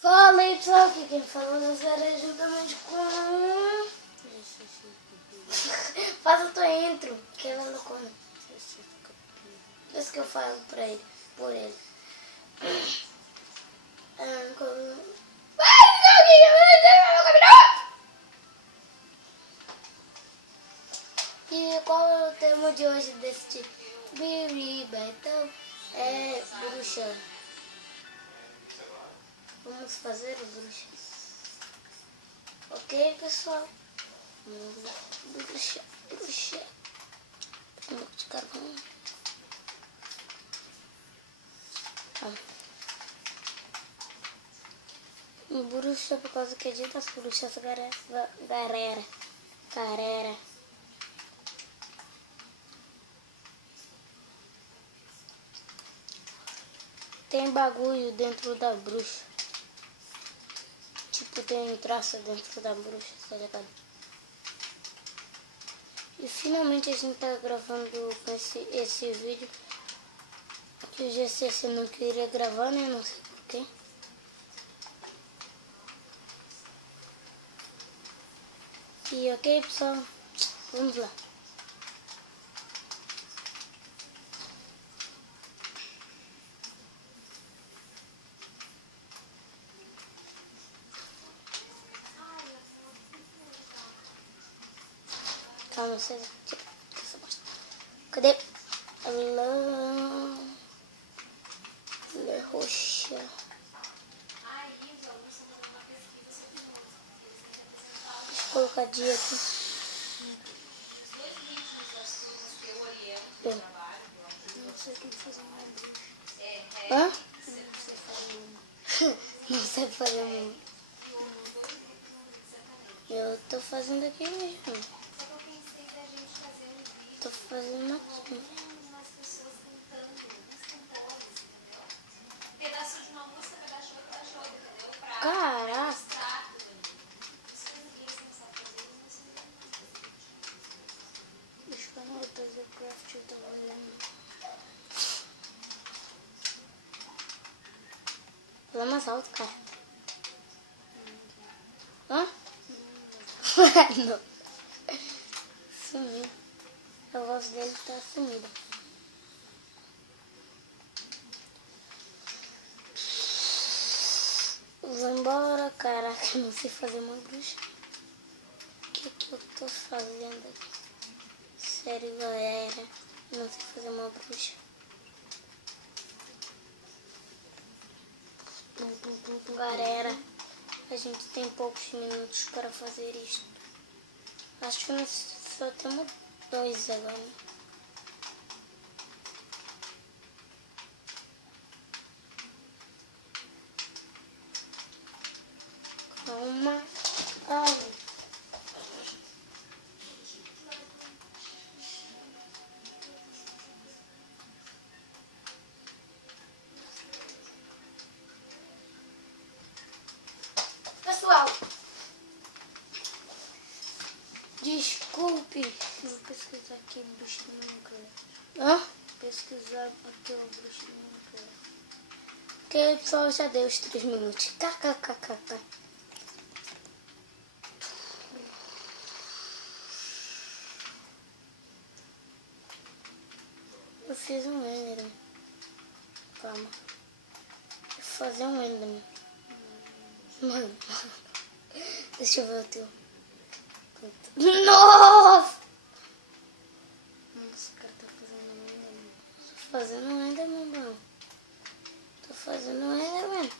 Fala aí, pessoal, aqui quem fala é o Zé, juntamente com... Faz a tua intro, que ela é loucona. Isso que eu falo pra ele, por ele. E qual é o tema de hoje deste Biriba? Então, é bruxa. Vamos fazer bruxa. Ok, pessoal? Vamos lá. Bruxa. Um pouco de carvão. Bruxa por causa que é dia das bruxas, galera. Tem bagulho dentro da bruxa. Tipo, tem traço dentro da bruxa, tá ligado? E finalmente a gente tá gravando com esse vídeo. Que o GCC não queria gravar, né? Não sei porquê. E ok, pessoal? Vamos lá. Calma, vocês... Cadê? Ela roxa. Deixa eu colocar dia aqui. Bem. Não sei como fazer uma bruxa. Hã? Não sei fazer uma. Não sei fazer uma. Eu tô fazendo aqui mesmo. Tô fazendo aqui. Caraca. Os canais do Craft eu tava olhando. Fala mais alto, cara. Hã? Não. Sumiu. A voz dele tá sumida. Vou embora, caraca, não sei fazer uma bruxa. O que eu tô fazendo aqui? Sério, galera, não sei fazer uma bruxa. Galera, a gente tem poucos minutos para fazer isto. Acho que só temos 2 agora. Calma. Ai. Pessoal, desculpe. Vou pesquisar aqui bruxa no Minecraft. Hã? Pesquisar aqui o bruxa no Minecraft. Ok, pessoal, já deu os 3 minutos. KKKKK. Eu fiz um Enderman. Calma. Vou fazer um Enderman. Mano. Deixa eu ver o teu. Nossa! Nossa, o cara tá fazendo um Enderman. Tô fazendo um Enderman, mano. Tô fazendo um Enderman.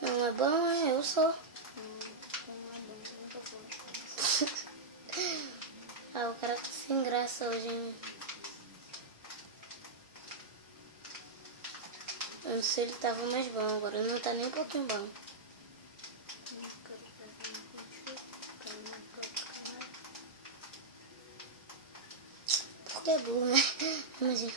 Não é bom, é? Eu sou. Não é bom, você nunca foi. Ah, o cara tá sem graça hoje, hein? Eu não sei se ele tava mais bom, agora não tá nem um pouquinho bom. O cara tá fazendo contigo. O cara não toca, né? Porque é burro, né? Imagina.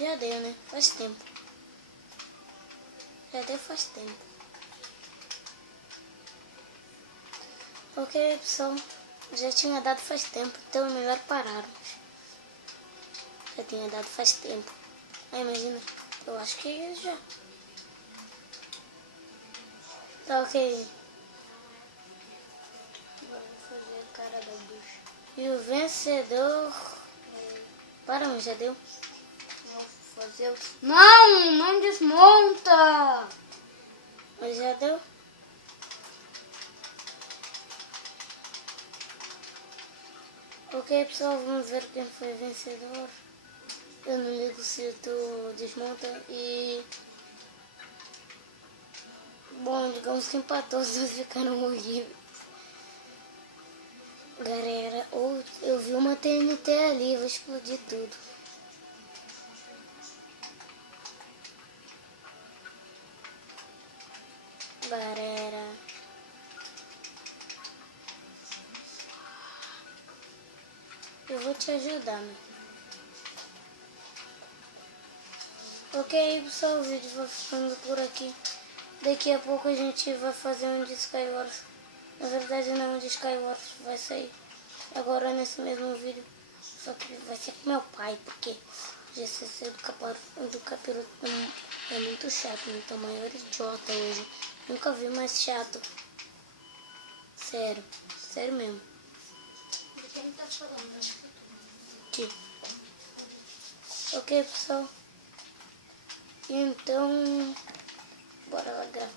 Já deu, né? Faz tempo. Já até faz tempo. Ok, pessoal. Já tinha dado faz tempo, então é melhor pararmos. Já tinha dado faz tempo. Aí imagina, eu acho que já. Tá ok. Agora vou fazer a cara da bruxa. E o vencedor... Para, mas já deu. Vou fazer o... Não, não desmonta! Mas já deu. Ok, pessoal, vamos ver quem foi vencedor. Eu não ligo se tu desmonta e... Bom, digamos que empatou, os dois ficaram horríveis. Galera, eu vi uma TNT ali, vou explodir tudo. Galera. Eu vou te ajudar, né? Ok, pessoal, o vídeo vai ficando por aqui. Daqui a pouco a gente vai fazer um de Skywars. Na verdade não, um de Skywars vai sair agora nesse mesmo vídeo. Só que vai ser com meu pai, porque o GCC do capiroto é muito chato, então maior idiota hoje. Nunca vi mais chato. Sério, sério mesmo. De quem tá falando? Acho que Tio. Ok, pessoal. Então, bora lá gravar.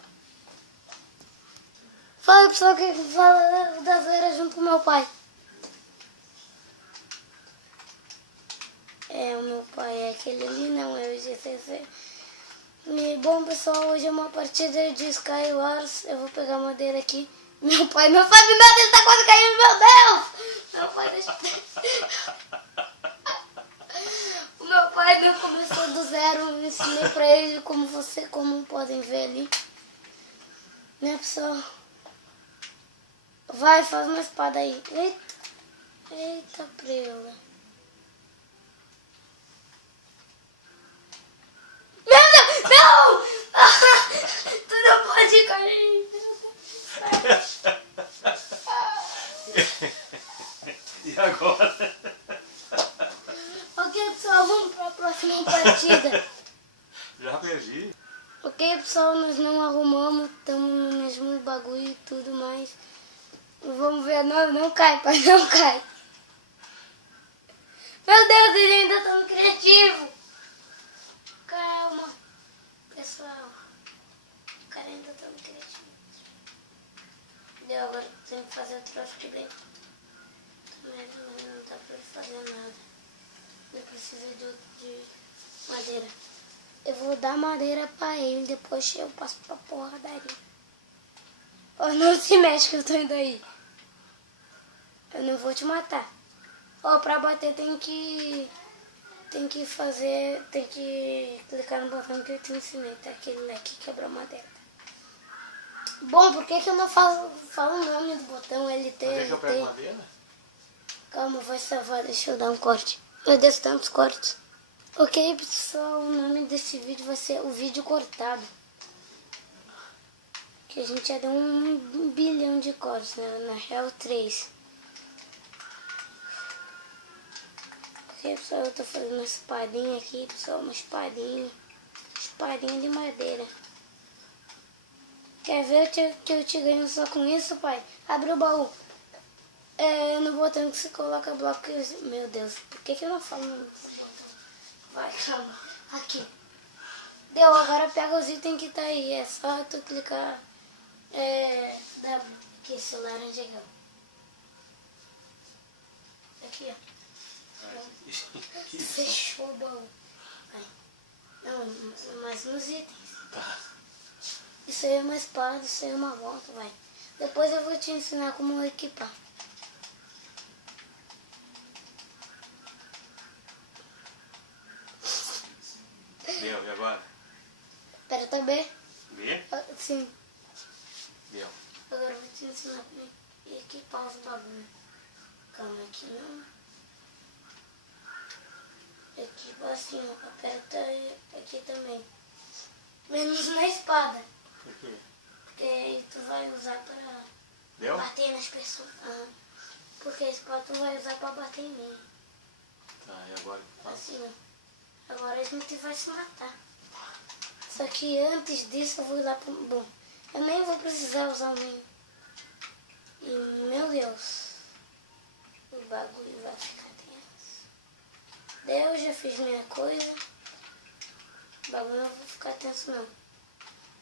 Fala, pessoal, que fala da Vera junto com meu pai. É, o meu pai é aquele ali, não é o GCC. E, bom, pessoal, hoje é uma partida de Skywars. Eu vou pegar a madeira aqui. Meu pai não sabe nada, ele tá quase caindo, meu Deus! Meu pai deixa... O meu pai não começou do zero, eu ensinei pra ele como podem ver ali. Né, pessoal? Vai, faz uma espada aí. Eita, eita, preula. Meu Deus, não! Tu não pode cair. E agora? Ok, pessoal, vamos para a próxima partida. Já perdi. Ok, pessoal, nós não arrumamos, estamos no mesmo bagulho e tudo mais. Vamos ver, não cai, pai, não cai. Meu Deus, ele ainda tá no criativo. Calma, pessoal. O cara ainda tá no criativo. Deu, agora tem que fazer o troço aqui dentro. Mas não dá pra fazer nada. Eu preciso de madeira. Eu vou dar madeira pra ele, depois eu passo pra porradaria. Oh, não se mexe que eu tô indo aí. Eu não vou te matar. Ó, pra bater tem que clicar no botão que eu te ensinei, tá? Aquele lá que quebra a madeira. Bom, por que eu não falo o nome do botão LT? Mas é que eu pego LT? madeira? Calma, vai salvar, deixa eu dar um corte. Meu Deus, tantos cortes. Ok, pessoal, o nome desse vídeo vai ser o vídeo cortado. Que a gente já deu 1 bilhão de cortes, né? Na real 3. Ok, pessoal, eu tô fazendo uma espadinha aqui, pessoal, uma espadinha. Espadinha de madeira. Quer ver que eu te ganho só com isso, pai? Abre o baú. É no botão que você coloca bloco. Meu Deus, por que eu não falo no botão? Vai, calma. Aqui. Deu, agora pega os itens que tá aí. É só tu clicar. W. Aqui, esse laranja aqui, ó. Aqui, ó. Fechou o baú. Vai. Não, mais nos itens. Tá. Isso aí é uma espada, isso aí é uma volta, vai. Depois eu vou te ensinar como equipar. Deu, e agora? Aperta B. B? Sim. Deu. Agora eu vou te ensinar como equipar os bagulhos. Calma aqui não. É tipo assim, ó, aperta aqui também. Menos na espada. Por quê? Porque aí tu vai usar pra Deu? bater nas pessoas. Porque a espada tu vai usar pra bater em mim. Tá, e agora? Assim, ó. Agora a gente vai se matar. Só que antes disso eu vou ir lá pro... Bom, eu nem vou precisar usar o meu. E, meu Deus. O bagulho vai ficar tenso. Daí eu já fiz minha coisa. O bagulho não vai ficar tenso não.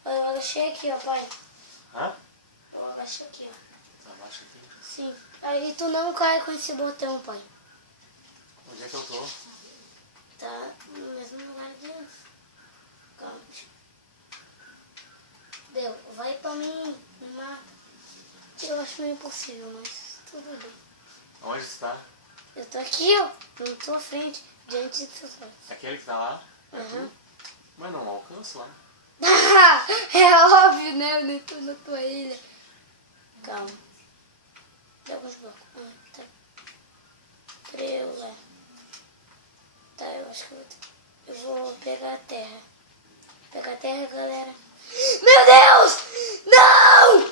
Eu agachei aqui, ó, pai. Hã? Eu agachei aqui, ó. Abaixa aqui. Sim. Aí tu não cai com esse botão, pai. Onde é que eu tô? Tá no mesmo lugar de antes. Calma. Deu. Vai pra mim. Me mata. Eu acho meio impossível, mas tudo bem. Onde está? Eu tô aqui, ó. Na tua frente. Diante de seus olhos. Aquele que tá lá? Aham. Mas não alcanço lá. É óbvio, né? Eu nem tô na tua ilha. Calma. Dá alguns blocos. Tá. Preula. Tá, eu acho que eu vou pegar a terra. Pegar a terra, galera. Meu Deus! Não!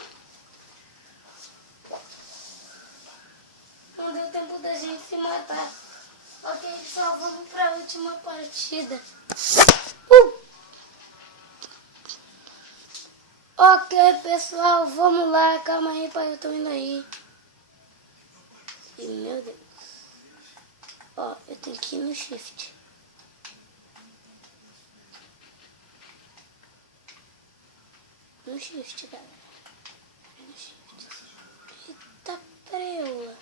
Não deu tempo da gente se matar. Ok, pessoal, vamos pra última partida. Ok, pessoal, vamos lá. Calma aí, pai, eu tô indo aí. E, meu Deus. Ó, eu tenho que ir no shift. No shift, galera. No shift. Eita preula.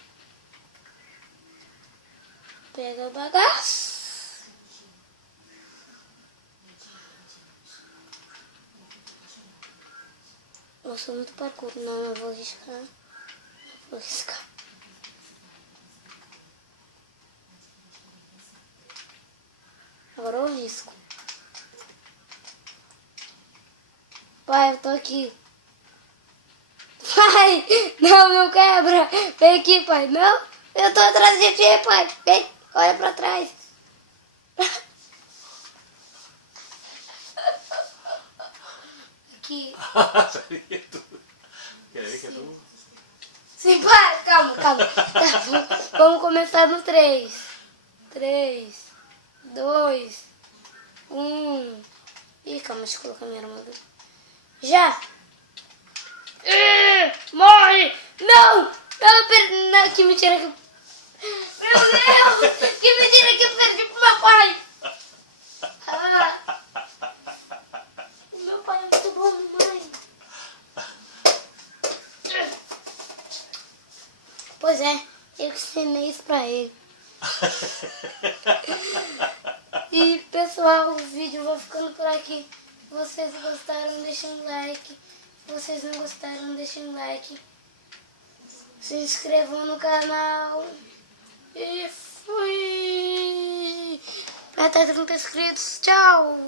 Pega o bagaço. Eu sou muito parkour. Não vou arriscar. Vou arriscar. Agora eu risco. Pai, eu tô aqui. Pai, não quebra. Vem aqui, pai. Não, eu tô atrás de ti, pai. Vem, olha pra trás. Aqui. Sabia que é tu. Quer ver que é tu? Sim, pai, calma. Tá, vamos começar no 3. 3, 2, 1. Ih, calma, deixa eu colocar minha armadura. Já! Morre! Não! Não, que mentira que... Meu Deus! Que mentira que eu perdi pro meu pai! O meu pai é muito bom, mãe. Pois é, eu que ensinei isso pra ele. E pessoal, o vídeo vai ficando por aqui. Se vocês gostaram, deixem um like. Se vocês não gostaram, deixem um like. Se inscrevam no canal. E fui! Até 30 inscritos. Tchau!